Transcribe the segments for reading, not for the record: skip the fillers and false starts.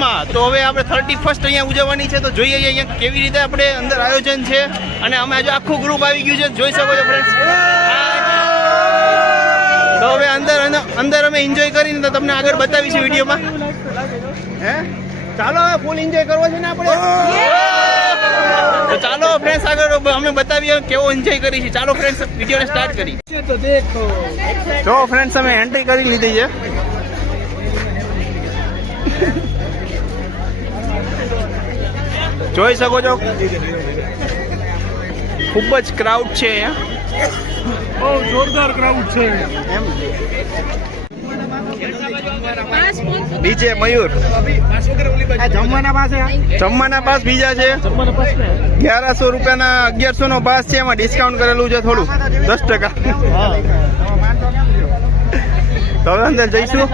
રાજકોટમાં. તો હવે આપણે 31st અહીંયા ઉજવવાની છે. તો જોઈએ અહીંયા કેવી રીતે આપણે અંદર આયોજન છે. અને અમે આજે આખું ગ્રુપ આવી ગયું છે, જોઈ શકો છો ફ્રેન્ડ્સ. તો હવે અંદર અમે એન્જોય કરીને તો તમને આગળ બતાવીશું વિડીયોમાં. હે ચાલો હવે ફૂલ એન્જોય કરવો છે ને આપણે. તો ચાલો ફ્રેન્ડ્સ આગળ અમે બતાવીએ કેવો એન્જોય કરી છે. ચાલો ફ્રેન્ડ્સ વિડીયોને સ્ટાર્ટ કરી. જો ફ્રેન્ડ્સ અમે એન્ટ્રી કરી લીધી છે. જોઈ શકો છો ખૂબ જ ક્રાઉડ છે અહીંયા. બહુ જોરદાર ક્રાઉડ છે એમ. નીચે મયુર જમવાના પાસ બીજા છે. 1100 રૂપિયાના 1100 નો પાસ છે. એમાં ડિસ્કાઉન્ટ કરેલું છે થોડું 10%. તો હવે અંદર જઈશું.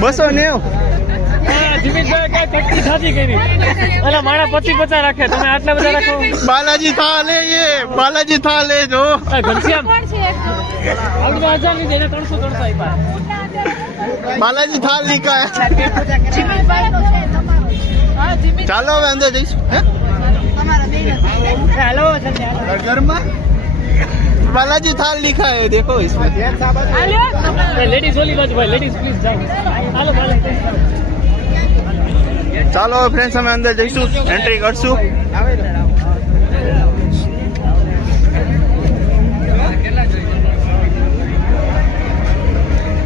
290. બાલાજી થા લે બાલાજી થા લે જો બાલાજી થાલ લીકા. ચાલો હવે અંદર જઈશું. ઘરમાં बालाजी थाल लिखा है देखो इसमें. लेडीज वाली बाजू भाई, लेडीज प्लीज जाओ. ચાલો ફ્રેન્ડ્સ અમે અંદર જઈશું, એન્ટ્રી કરશું.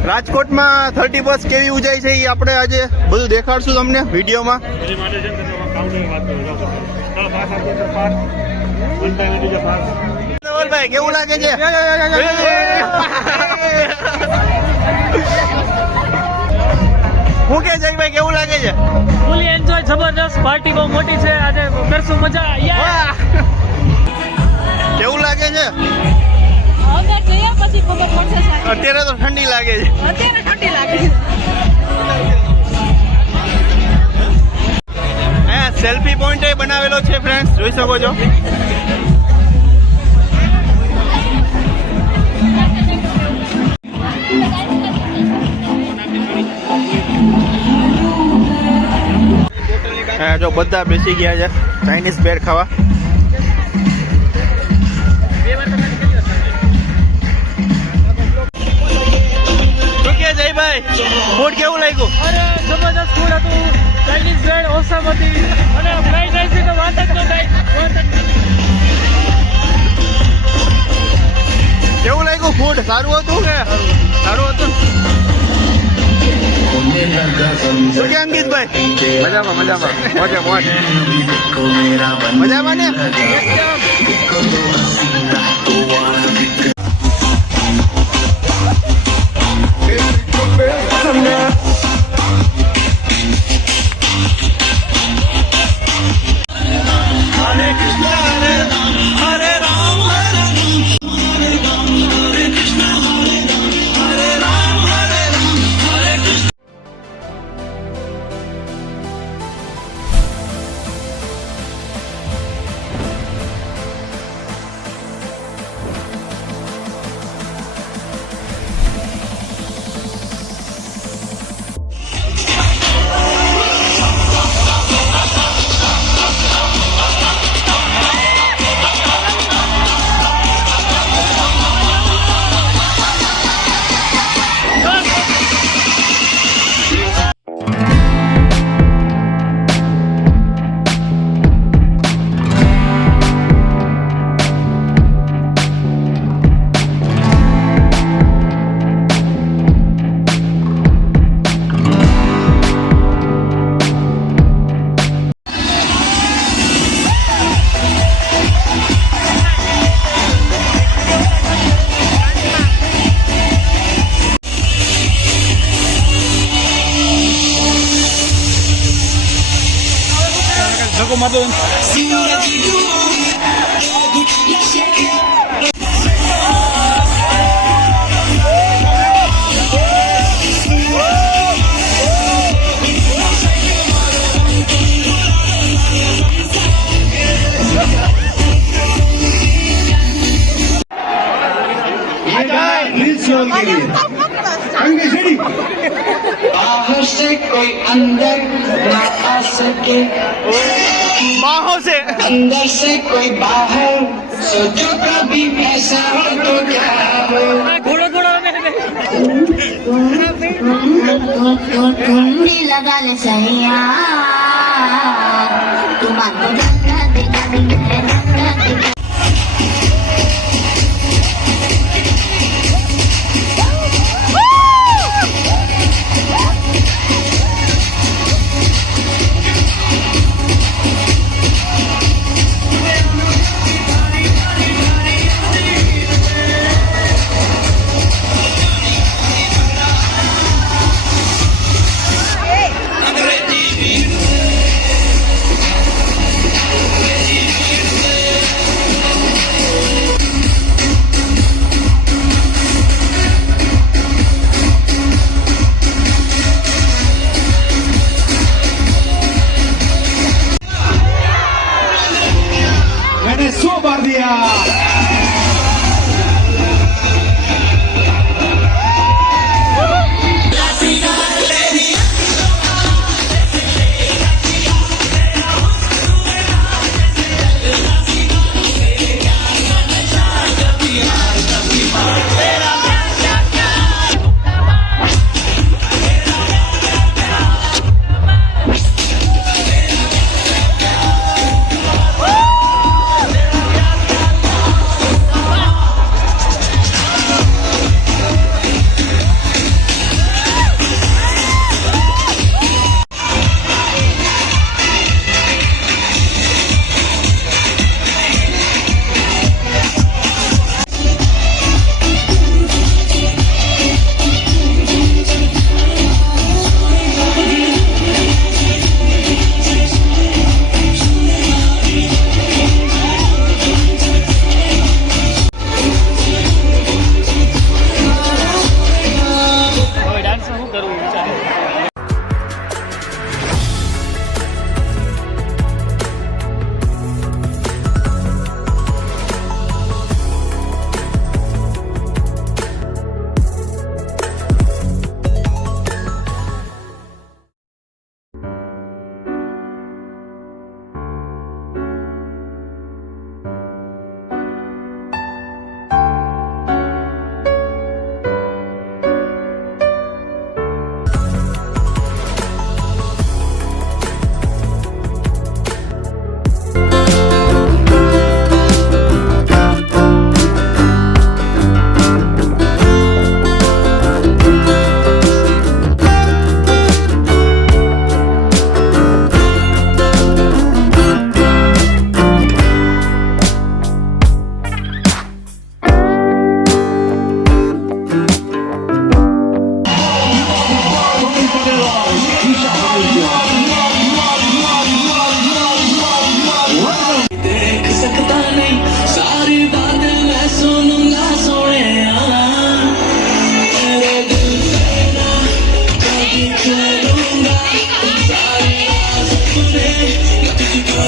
રાજકોટમાં 31st કેવી ઉજાય છે એ આપણે આજે બધું દેખાડશું તમને વિડીયોમાં. ભાઈ કેવું લાગે છે? હું કે જયભાઈ કેવું લાગે છે? ફૂલી એન્જોય, જબરદસ્ત પાર્ટી બહુ મોટી છે આજે, કરશું મજા. કેવું લાગે છે? પછી ખબર પડશે. અત્યારે તો ઠંડી લાગે છે. અત્યારે ઠંડી લાગે છે. અહીંયા સેલ્ફી પોઈન્ટ બનાવેલો છે ફ્રેન્ડ્સ, જોઈ શકો છો. જો બધા બેસી ગયા છે ચાઇનીઝ બેર ખાવા. શું કે જયભાઈ ફૂડ કેવું લાગ્યું? અરે જબરદસ્ત ફૂડ હતું, ચાઇનીઝ બેડ ઓસમ હતી અને ફ્રાઈડ રાઈસ તો વાત જ ન થાય. કેવું લાગ્યું ફૂડ? સારું હતું કે? સારું હતું. શું કે અંકિતભાઈ? મજામાં મજામાં મજામાં ને? Madun. रील्स के लिए ना आ सके बाहों से अंदर से कोई बाहर सोचो कभी ऐसा हो तो क्या हो ઘોડો ઘોડો कुंडी लगा ले सैया तुम्हारे धक्का दिखा दिखा मैंने 100 बार दिया હવે ડાન્સ શું કરવું વિચારે देख सकता नहीं सारी बातें मैं सुनूंगा सोने तेरे दिल से ना कभी चलूंगा सारी रात सुने तुझको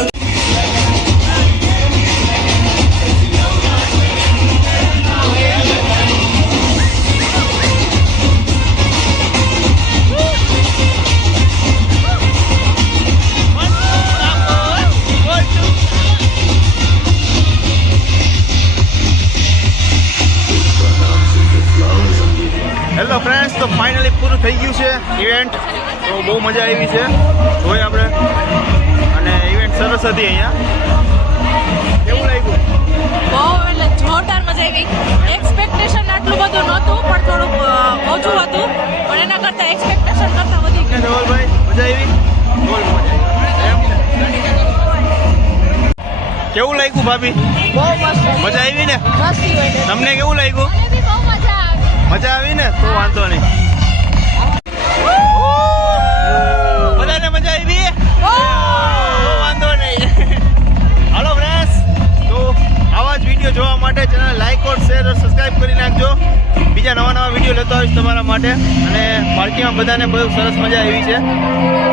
હેલો ફ્રેન્ડ્સ, તો ફાઇનલી પૂરું થઈ ગયું છે ઇવેન્ટ. તો બહુ મજા આવી છે જોઈએ આપણે, અને ઇવેન્ટ સરસ હતી અહીંયા. કેવું લાગ્યું? બહુ એટલે જોરદાર મજા આવી. એક્સપેક્ટેશન આટલું બધું નહોતું, પણ થોડુંક ઓછું હતું, પણ એના કરતાં એક્સપેક્ટેશન કરતાં વધી ગયું. ધવલભાઈ, મજા આવી? બહુ મજા આવી. કેવું લાગ્યું ભાભી? બહુ મસ્ત મજા આવી ને? મસ્તી હોય. તમને કેવું લાગ્યું? મને બી બહુ મજા આવી. મજા આવી ને? તો વાંધો નહીં. બધાને મજા આવી? તો વાંધો નહીં. હાલો ફ્રેન્ડ્સ, તો આવા જ વિડીયો જોવા માટે ચેનલ લાઈક ઓર શેર ઓર સબસ્ક્રાઇબ કરી નાખજો. બીજા નવા નવા વિડીયો લેતો આવીશ તમારા માટે. અને પાર્ટીમાં બધાને બહુ સરસ મજા આવી છે.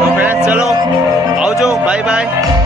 તો ફ્રેન્ડ્સ, ચલો આવજો, બાય બાય.